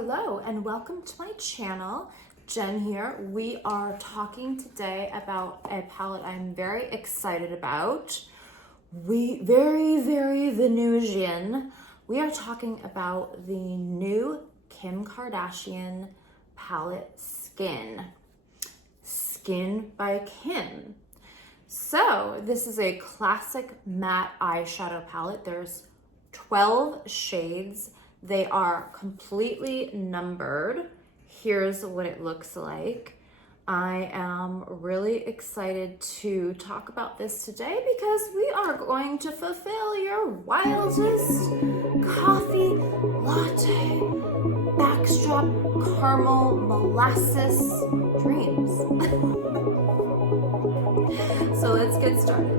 Hello and welcome to my channel. Jen here. We are talking today about a palette I'm very excited about. Very Venusian. We are talking about the new Kim Karshadian palette Skin. Skin by Kim. So this is a classic matte eyeshadow palette. There's 12 shades. They are completely numbered. Here's what it looks like. I am really excited to talk about this today because we are going to fulfill your wildest coffee latte backstrap caramel molasses dreams. So let's get started.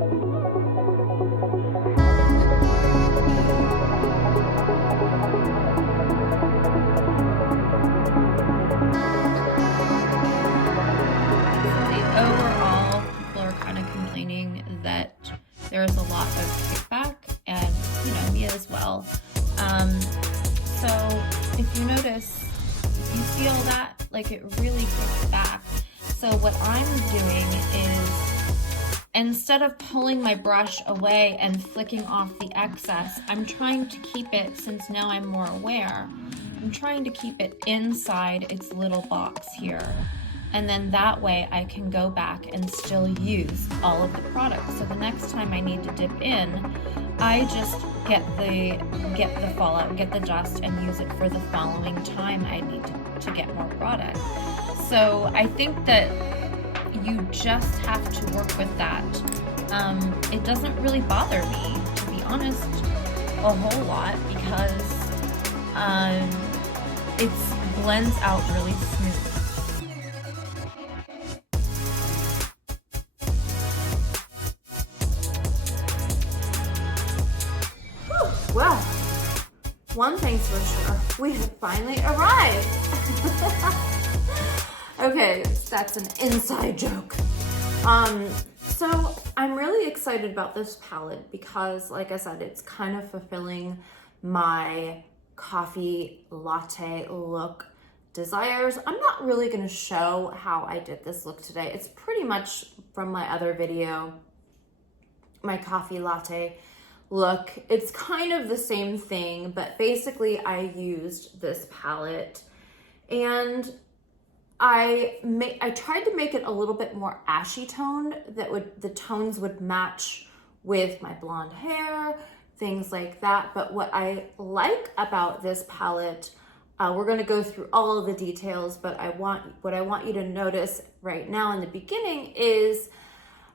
Overall, people are kind of complaining that there's a lot of kickback, and me as well. So if you notice, you see all that, like it really kicks back. So what I'm doing is, instead of pulling my brush away and flicking off the excess, I'm trying to keep it, since now I'm more aware, I'm trying to keep it inside its little box here. And then that way I can go back and still use all of the products. So the next time I need to dip in, I just get the fallout, get the dust, and use it for the following time I need to get more product. So I think that you just have to work with that. It doesn't really bother me, to be honest, a whole lot, because it blends out really smooth. Well, one thing's for sure, we have finally arrived. Okay, that's an inside joke. So I'm really excited about this palette because, like I said, it's kind of fulfilling my coffee latte look desires. I'm not really going to show how I did this look today. It's pretty much from my other video, my coffee latte look. It's kind of the same thing, but basically I used this palette and I tried to make it a little bit more ashy toned, the tones would match with my blonde hair, things like that. But what I like about this palette, we're going to go through all of the details, but what I want you to notice right now in the beginning is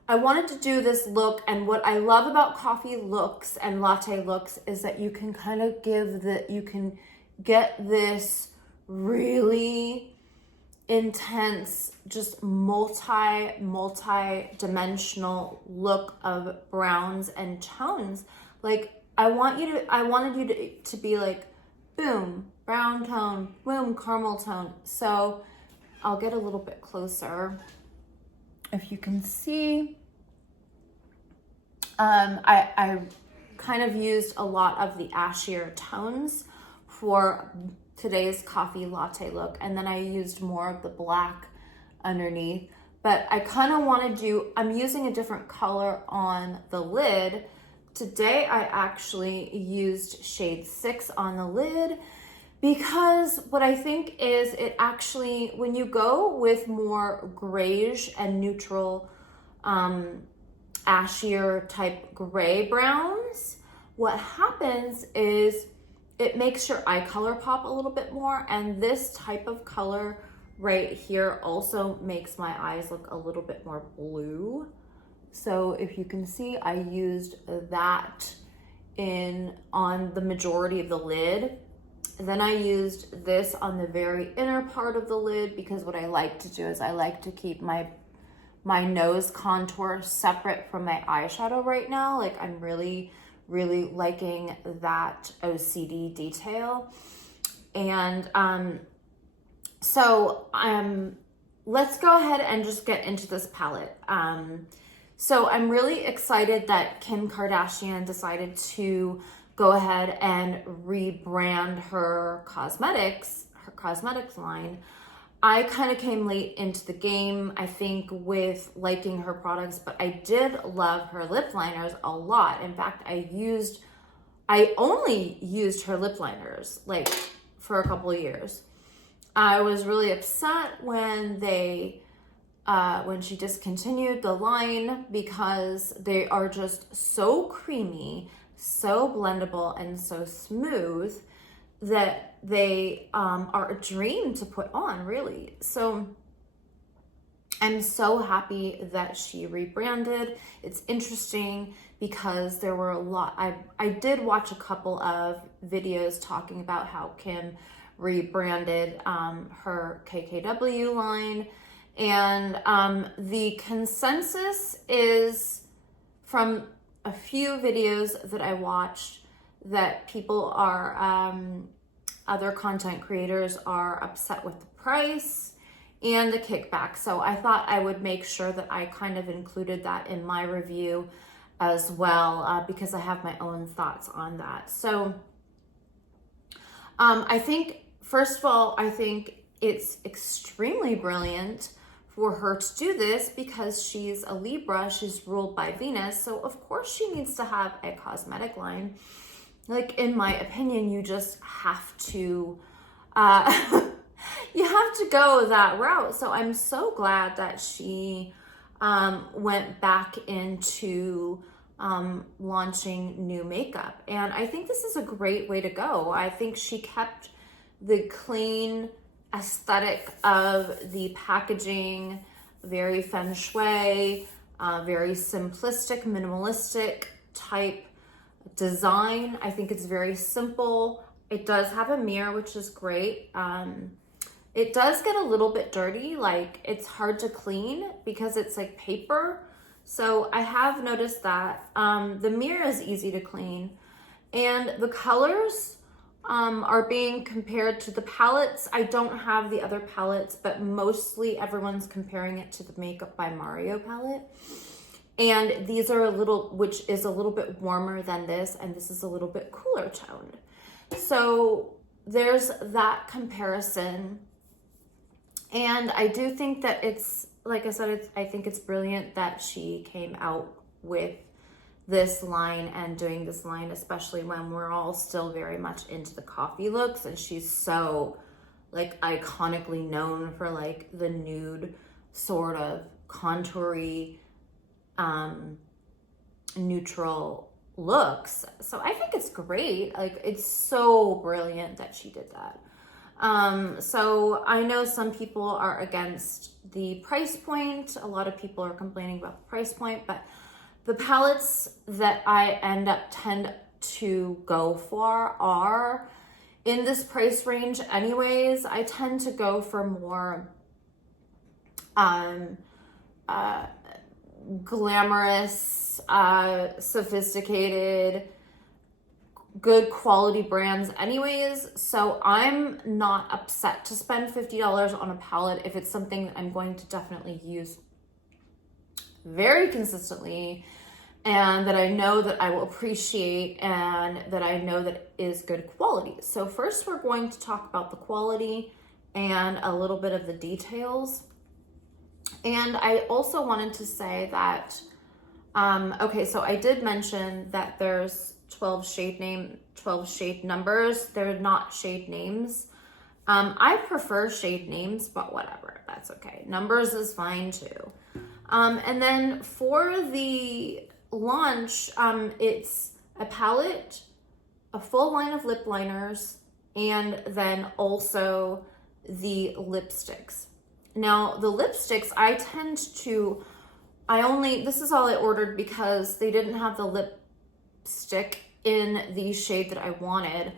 I wanted to do this look, and what I love about coffee looks and latte looks is that you can kind of you can get this really intense, just multi-dimensional look of browns and tones. Like I wanted you to be like, boom, brown tone, boom, caramel tone. So I'll get a little bit closer. If you can see, I kind of used a lot of the ashier tones for today's coffee latte look, and then I used more of the black underneath. But I kind of want to I'm using a different color on the lid. Today I actually used shade 6 on the lid, because what I think is it actually, when you go with more grayish and neutral, ashier type gray browns, what happens is it makes your eye color pop a little bit more. And this type of color right here also makes my eyes look a little bit more blue. So if you can see, I used that on the majority of the lid. Then I used this on the very inner part of the lid, because what I like to do is I like to keep my nose contour separate from my eyeshadow right now. Like I'm really liking that OCD detail. And let's go ahead and just get into this palette. So I'm really excited that Kim Kardashian decided to go ahead and rebrand her cosmetics, her cosmetics line. I kind of came late into the game, I think, with liking her products, but I did love her lip liners a lot. In fact, I only used her lip liners like for a couple of years. I was really upset when when she discontinued the line, because they are just so creamy, so blendable, and so smooth that they are a dream to put on, really. So I'm so happy that she rebranded. It's interesting because there were a lot, I did watch a couple of videos talking about how Kim rebranded her KKW line, and the consensus is, from a few videos that I watched, that people are, other content creators are upset with the price and the kickback. So I thought I would make sure that I kind of included that in my review as well, because I have my own thoughts on that. So I think, first of all, I think it's extremely brilliant for her to do this, because she's a Libra, she's ruled by Venus. So of course she needs to have a cosmetic line. Like, in my opinion, you just have to, you have to go that route. So I'm so glad that she went back into launching new makeup. And I think this is a great way to go. I think she kept the clean aesthetic of the packaging, very feng shui, very simplistic, minimalistic type design. I think it's very simple. It does have a mirror, which is great. It does get a little bit dirty, like it's hard to clean because it's like paper. So I have noticed that. The mirror is easy to clean, and the colors are being compared to the palettes. I don't have the other palettes, but mostly everyone's comparing it to the Makeup by Mario palette. And these are which is a little bit warmer than this, and this is a little bit cooler toned. So there's that comparison. And I do think that it's, like I said, I think it's brilliant that she came out with this line and doing this line, especially when we're all still very much into the coffee looks, and she's so like iconically known for like the nude sort of contoury neutral looks. So I think it's great. Like, it's so brilliant that she did that. So I know some people are against the price point. A lot of people are complaining about the price point, but the palettes that I tend to go for are in this price range anyways. I tend to go for more glamorous, sophisticated, good quality brands anyways. So I'm not upset to spend $50 on a palette if it's something that I'm going to definitely use very consistently, and that I know that I will appreciate, and that I know that is good quality. So first we're going to talk about the quality and a little bit of the details. And I also wanted to say that, okay, so I did mention that there's 12 shade numbers. They're not shade names. I prefer shade names, but whatever, that's okay. Numbers is fine too. And then for the launch, it's a palette, a full line of lip liners, and then also the lipsticks. Now the lipsticks, this is all I ordered because they didn't have the lipstick in the shade that I wanted,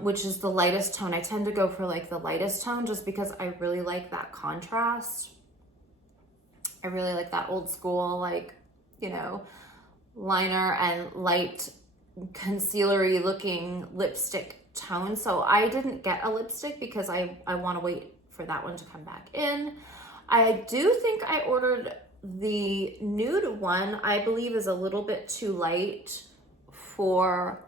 which is the lightest tone. I tend to go for like the lightest tone just because I really like that contrast. I really like that old school, like, you know, liner and light concealery looking lipstick tone. So I didn't get a lipstick because I want to wait for that one to come back in. I do think I ordered the nude one. I believe is a little bit too light for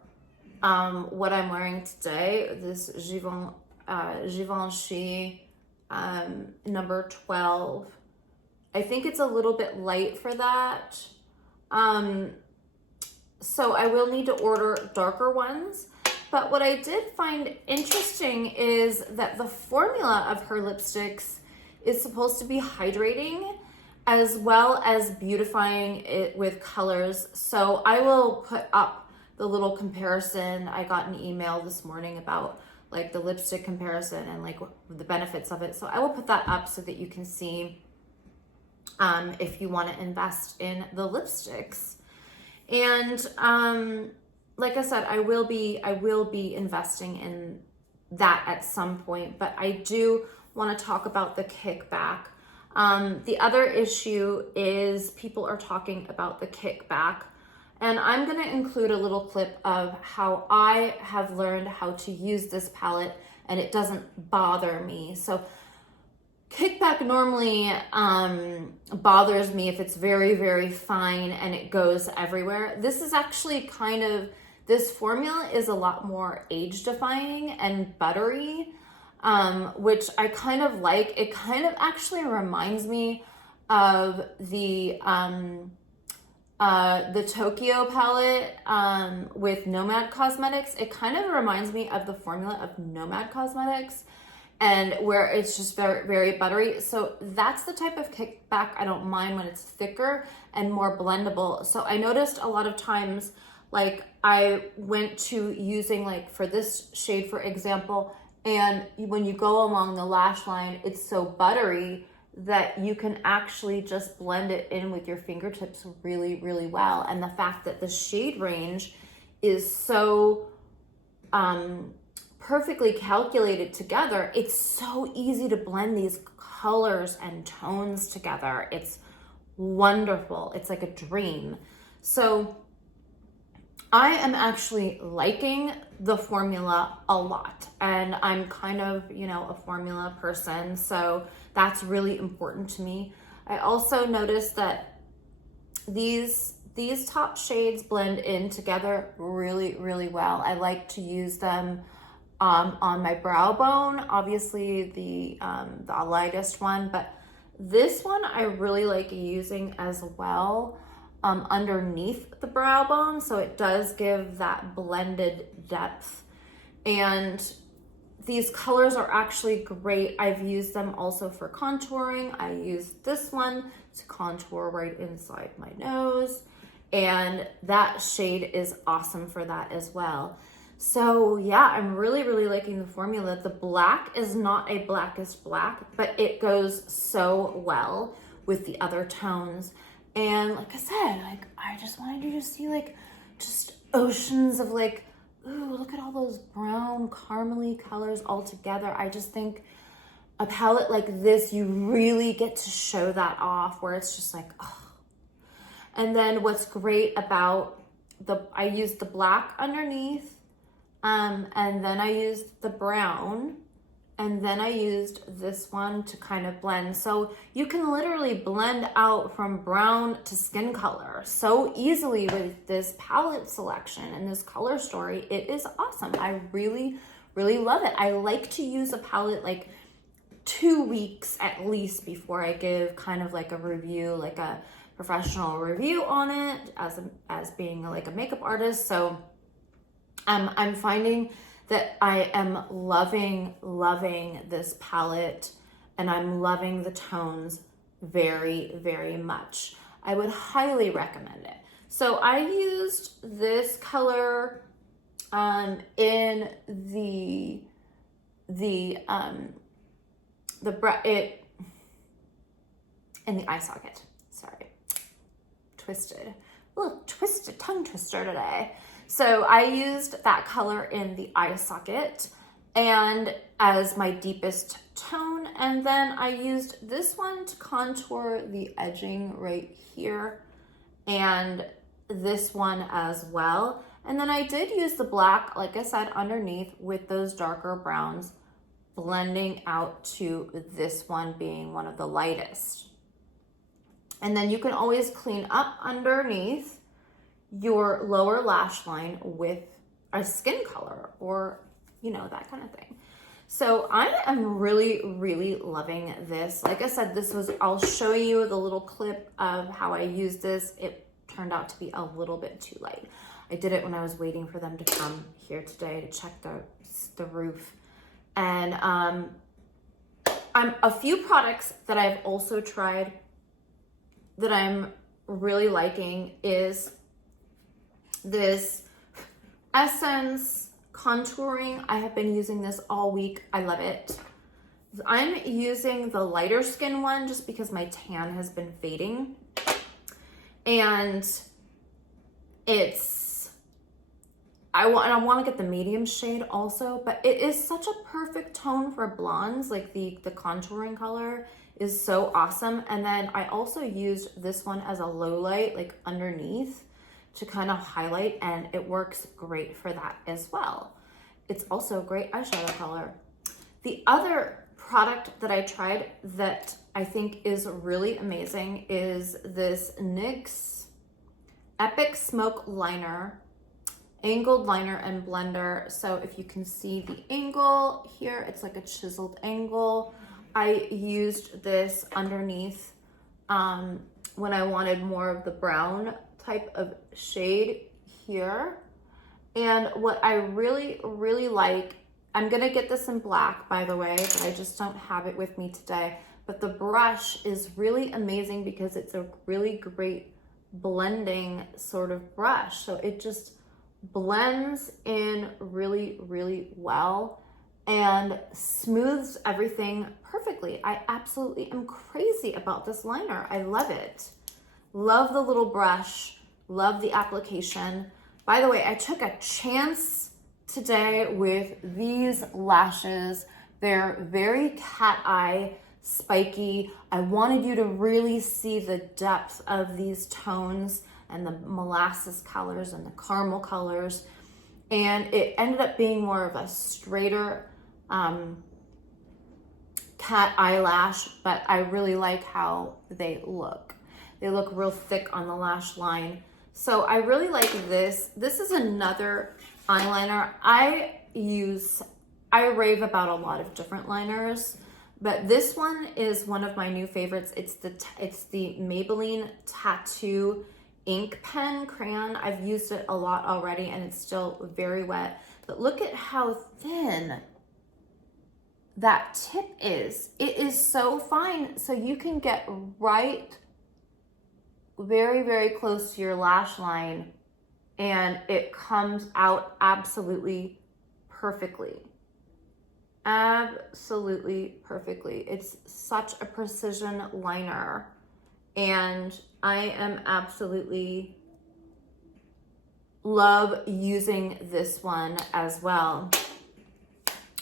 what I'm wearing today. This Givon Givenchy number 12. I think it's a little bit light for that. So I will need to order darker ones. But what I did find interesting is that the formula of her lipsticks is supposed to be hydrating as well as beautifying it with colors. So I will put up the little comparison. I got an email this morning about like the lipstick comparison and like the benefits of it. So I will put that up so that you can see if you want to invest in the lipsticks. And like I said, I will be investing in that at some point, but I do want to talk about the kickback. The other issue is people are talking about the kickback, and I'm going to include a little clip of how I have learned how to use this palette and it doesn't bother me. So kickback normally bothers me if it's very, very fine and it goes everywhere. This is actually this formula is a lot more age defying and buttery, which I kind of like. It kind of actually reminds me of the Tokyo palette with Nomad Cosmetics. It kind of reminds me of the formula of Nomad Cosmetics, and where it's just very, very buttery. So that's the type of kickback I don't mind when it's thicker and more blendable. So I noticed a lot of times, like I went to using like for this shade, for example, and when you go along the lash line, it's so buttery that you can actually just blend it in with your fingertips really, really well. And the fact that the shade range is so perfectly calculated together, it's so easy to blend these colors and tones together. It's wonderful. It's like a dream. So I am actually liking the formula a lot, and I'm kind of, a formula person, so that's really important to me. I also noticed that these top shades blend in together really, really well. I like to use them on my brow bone, obviously the lightest one, but this one I really like using as well underneath the brow bone, so it does give that blended depth. And these colors are actually great. I've used them also for contouring. I used this one to contour right inside my nose, and that shade is awesome for that as well. So yeah, I'm really, really liking the formula. The black is not a blackest black, but it goes so well with the other tones. And like I said, like I just wanted you to see like just oceans of like, ooh, look at all those brown caramely colors all together. I just think a palette like this, you really get to show that off, where it's just like, oh. And then what's great about I used the black underneath, and then I used the brown, and then I used this one to kind of blend. So you can literally blend out from brown to skin color so easily with this palette selection and this color story. It is awesome. I really, really love it. I like to use a palette like 2 weeks at least before I give kind of like a review, like a professional review on it as being like a makeup artist. So I'm finding that I am loving this palette, and I'm loving the tones very, very much. I would highly recommend it. So I used this color in the eye socket. Sorry, tongue twister today. So I used that color in the eye socket and as my deepest tone, and then I used this one to contour the edging right here, and this one as well. And then I did use the black, like I said, underneath with those darker browns, blending out to this one being one of the lightest. And then you can always clean up underneath your lower lash line with a skin color or, that kind of thing. So I am really, really loving this. Like I said, I'll show you the little clip of how I used this. It turned out to be a little bit too light. I did it when I was waiting for them to come here today to check the roof. And a few products that I've also tried that I'm really liking is this Essence contouring. I have been using this all week. I love it. I'm using the lighter skin one just because my tan has been fading. And I want to get the medium shade also, but it is such a perfect tone for blondes. Like the contouring color is so awesome. And then I also used this one as a low light, like underneath, to kind of highlight, and it works great for that as well. It's also a great eyeshadow color. The other product that I tried that I think is really amazing is this NYX Epic Smoke Liner, angled liner and blender. So if you can see the angle here, it's like a chiseled angle. I used this underneath when I wanted more of the brown type of shade here. And what I really, really like, I'm gonna get this in black, by the way, but I just don't have it with me today. But the brush is really amazing because it's a really great blending sort of brush. So it just blends in really, really well and smooths everything perfectly. I absolutely am crazy about this liner. I love it. Love the little brush. Love the application. By the way, I took a chance today with these lashes. They're very cat eye, spiky. I wanted you to really see the depth of these tones and the molasses colors and the caramel colors. And it ended up being more of a straighter cat eyelash, but I really like how they look. They look real thick on the lash line. So I really like this. This is another eyeliner. I rave about a lot of different liners, but this one is one of my new favorites. It's the Maybelline Tattoo ink pen crayon. I've used it a lot already and it's still very wet, but look at how thin that tip is. It is so fine. So you can get right very, very close to your lash line and it comes out absolutely perfectly. Absolutely perfectly. It's such a precision liner and I am absolutely love using this one as well.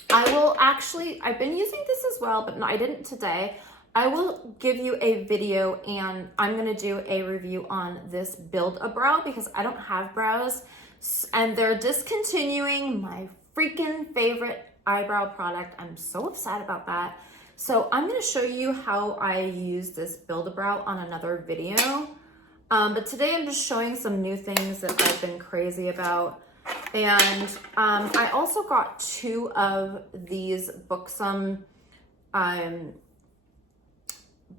I've been using this as well, but I didn't today. I will give you a video and I'm going to do a review on this Build-A-Brow because I don't have brows and they're discontinuing my freaking favorite eyebrow product. I'm so upset about that. So I'm going to show you how I use this Build-A-Brow on another video. But today I'm just showing some new things that I've been crazy about. And I also got 2 of these Buxom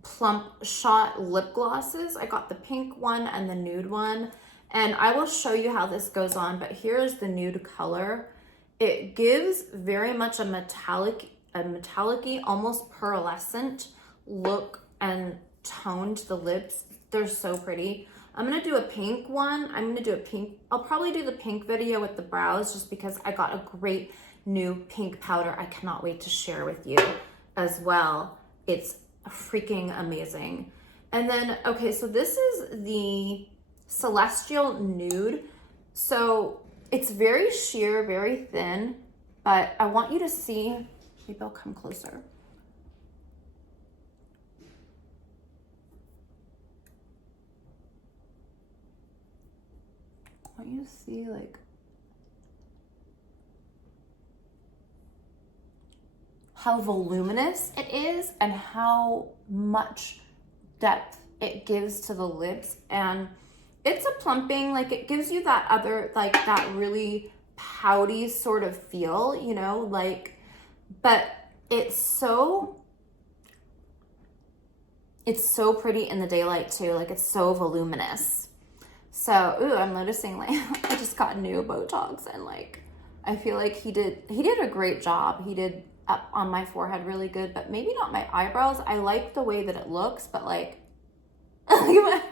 Plump Shot lip glosses. I got the pink one and the nude one. And I will show you how this goes on, but here's the nude color. It gives very much a metallic-y, almost pearlescent look and tone to the lips. They're so pretty. I'm gonna do a pink one. I'll probably do the pink video with the brows just because I got a great new pink powder I cannot wait to share with you as well. It's freaking amazing. And then, okay, so this is the Celestial Nude. So it's very sheer, very thin, but I want you to see, maybe I'll come closer. I want you to see like how voluminous it is and how much depth it gives to the lips. And it's a plumping, like it gives you that other, like that really pouty sort of feel, you know, like but it's so pretty in the daylight too. Like, it's so voluminous. So, ooh, I'm noticing, like, I just got new Botox, and like, I feel like he did a great job. He did up on my forehead really good, but maybe not my eyebrows. I like the way that it looks, but like, isn't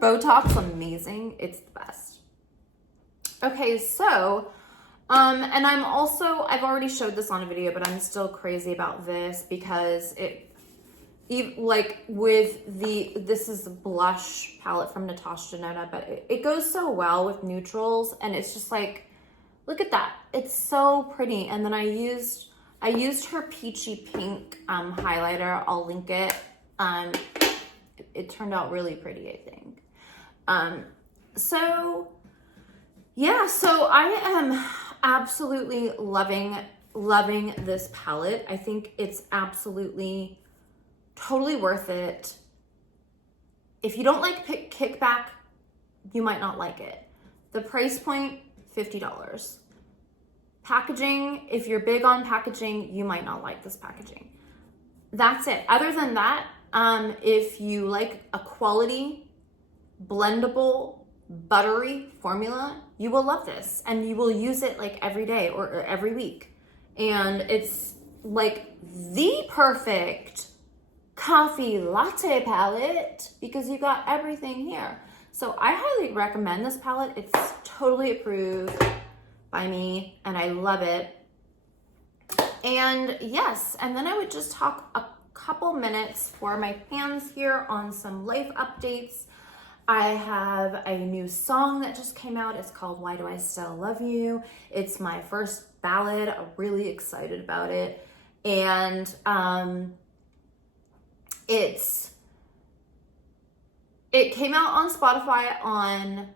Botox amazing? It's the best. Okay, so, and I've already showed this on a video, but I'm still crazy about this because this is a blush palette from Natasha Denona, but it goes so well with neutrals, and it's just like, look at that. It's so pretty. And then I used her peachy pink highlighter. I'll link it. It turned out really pretty, I think. So yeah, so I am absolutely loving this palette. I think it's absolutely totally worth it. If you don't like Kickback, you might not like it. The price point, $50. Packaging, if you're big on packaging, you might not like this packaging. That's it. Other than that, if you like a quality, blendable, buttery formula, you will love this, and you will use it like every day or every week. And it's like the perfect coffee latte palette because you got everything here. So I highly recommend this palette. It's totally approved by me, and I love it. And yes, and then I would just talk a couple minutes for my fans here on some life updates. I have a new song that just came out. It's called Why Do I Still Love You? It's my first ballad. I'm really excited about it. And it came out on Spotify on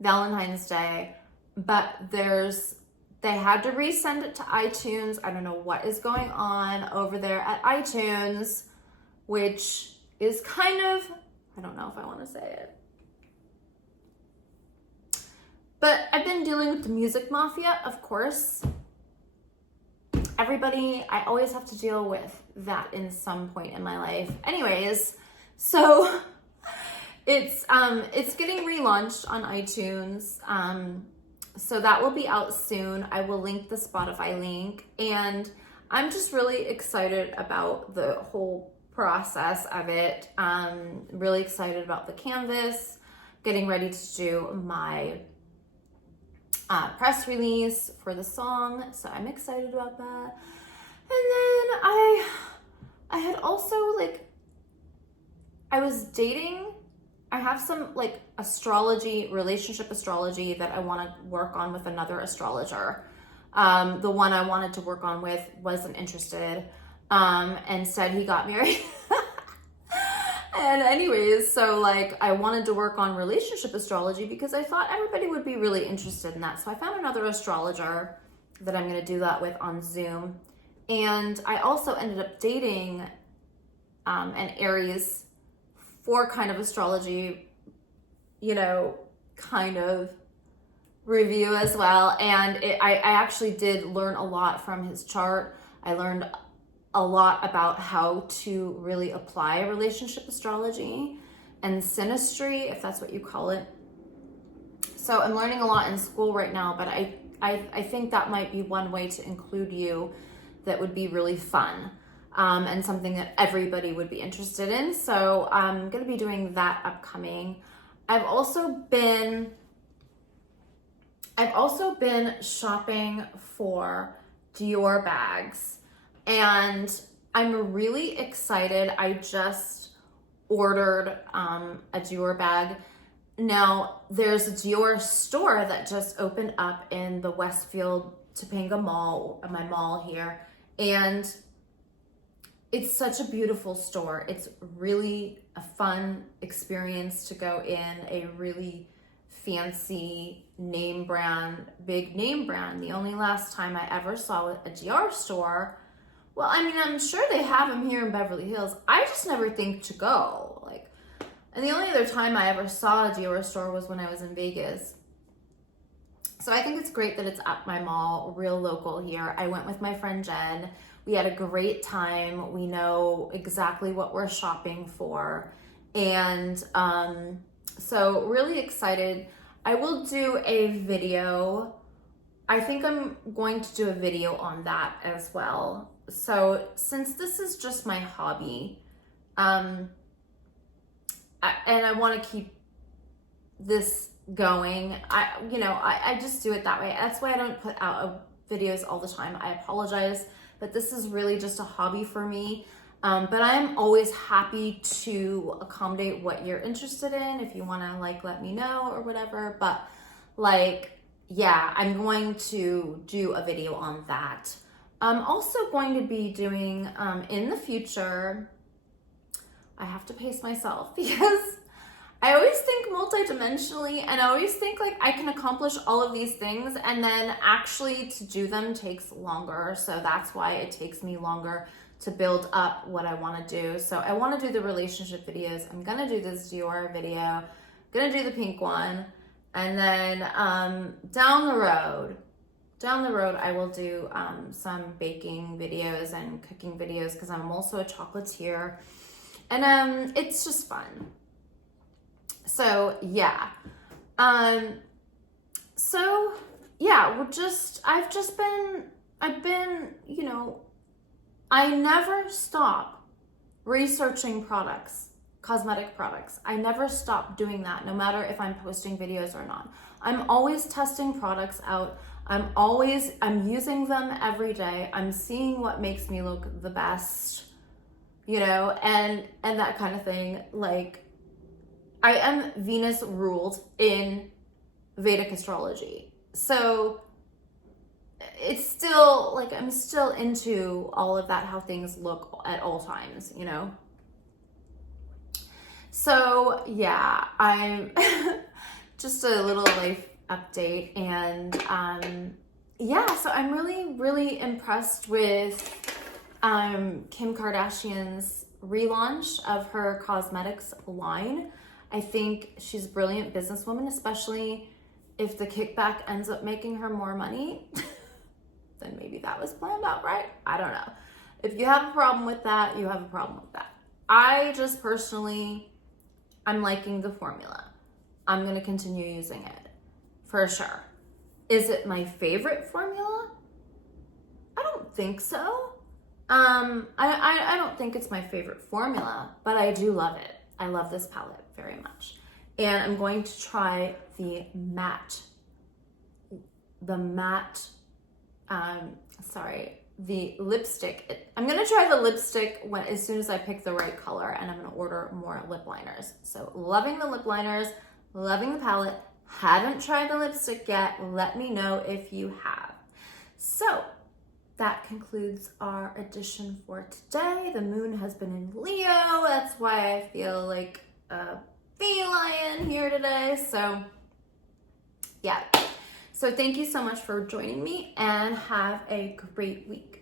Valentine's Day, but they had to resend it to iTunes. I don't know what is going on over there at iTunes, which is kind of, I don't know if I want to say it. But I've been dealing with the music mafia, of course. I always have to deal with that in some point in my life. Anyways, so it's getting relaunched on iTunes. So that will be out soon. I will link the Spotify link, and I'm just really excited about the whole process of it. Really excited about the canvas, getting ready to do my press release for the song, so I'm excited about that. And then I had also, like, I was dating, I have some like relationship astrology that I want to work on with another astrologer. The one I wanted to work on with wasn't interested, and said he got married. And anyways, so like I wanted to work on relationship astrology because I thought everybody would be really interested in that. So I found another astrologer that I'm going to do that with on Zoom. And I also ended up dating an Aries for kind of astrology, kind of review as well. And I actually did learn a lot from his chart. I learned a lot about how to really apply relationship astrology and synastry, if that's what you call it. So I'm learning a lot in school right now, but I think that might be one way to include you that would be really fun, and something that everybody would be interested in. So I'm going to be doing that upcoming. I've also been shopping for Dior bags, and I'm really excited. I just ordered a Dior bag. Now, there's a Dior store that just opened up in the Westfield Topanga Mall, my mall here, and it's such a beautiful store. It's really a fun experience to go in, a really fancy big name brand. The only last time I ever saw a Dior store, well, I mean, I'm sure they have them here in Beverly Hills. I just never think to go. And the only other time I ever saw a Dior store was when I was in Vegas. So I think it's great that it's at my mall, real local here. I went with my friend Jen. We had a great time. We know exactly what we're shopping for. And so really excited. I will do a video. I think I'm going to do a video on that as well. So since this is just my hobby, and I want to keep this going, I just do it that way. That's why I don't put out videos all the time. I apologize, but this is really just a hobby for me. But I am always happy to accommodate what you're interested in. If you want to let me know or whatever, but yeah, I'm going to do a video on that. I'm also going to be doing, in the future, I have to pace myself because I always think multidimensionally, and I always think I can accomplish all of these things, and then actually to do them takes longer. So that's why it takes me longer to build up what I want to do. So I want to do the relationship videos. I'm going to do this Dior video. I'm going to do the pink one. And then down the road, I will do some baking videos and cooking videos because I'm also a chocolatier. And it's just fun. So yeah. I've been, I never stop researching products, cosmetic products. I never stop doing that, no matter if I'm posting videos or not. I'm always testing products out. I'm using them every day. I'm seeing what makes me look the best, and that kind of thing. I am Venus ruled in Vedic astrology. So it's still I'm still into all of that, how things look at all times, So yeah, I'm just a little life update. And so I'm really, really impressed with Kim Kardashian's relaunch of her cosmetics line. I think she's a brilliant businesswoman, especially if the kickback ends up making her more money. Then maybe that was planned out, right? I don't know. If you have a problem with that, you have a problem with that. I just personally, I'm liking the formula. I'm going to continue using it for sure. Is it my favorite formula? I don't think so. I don't think it's my favorite formula, but I do love it. I love this palette very much. And I'm going to try the lipstick. I'm gonna try the lipstick as soon as I pick the right color, and I'm gonna order more lip liners. So loving the lip liners, loving the palette. Haven't tried the lipstick yet. Let me know if you have. So that concludes our edition for today. The moon has been in Leo. That's why I feel like a feline here today. So yeah. So thank you so much for joining me, and have a great week.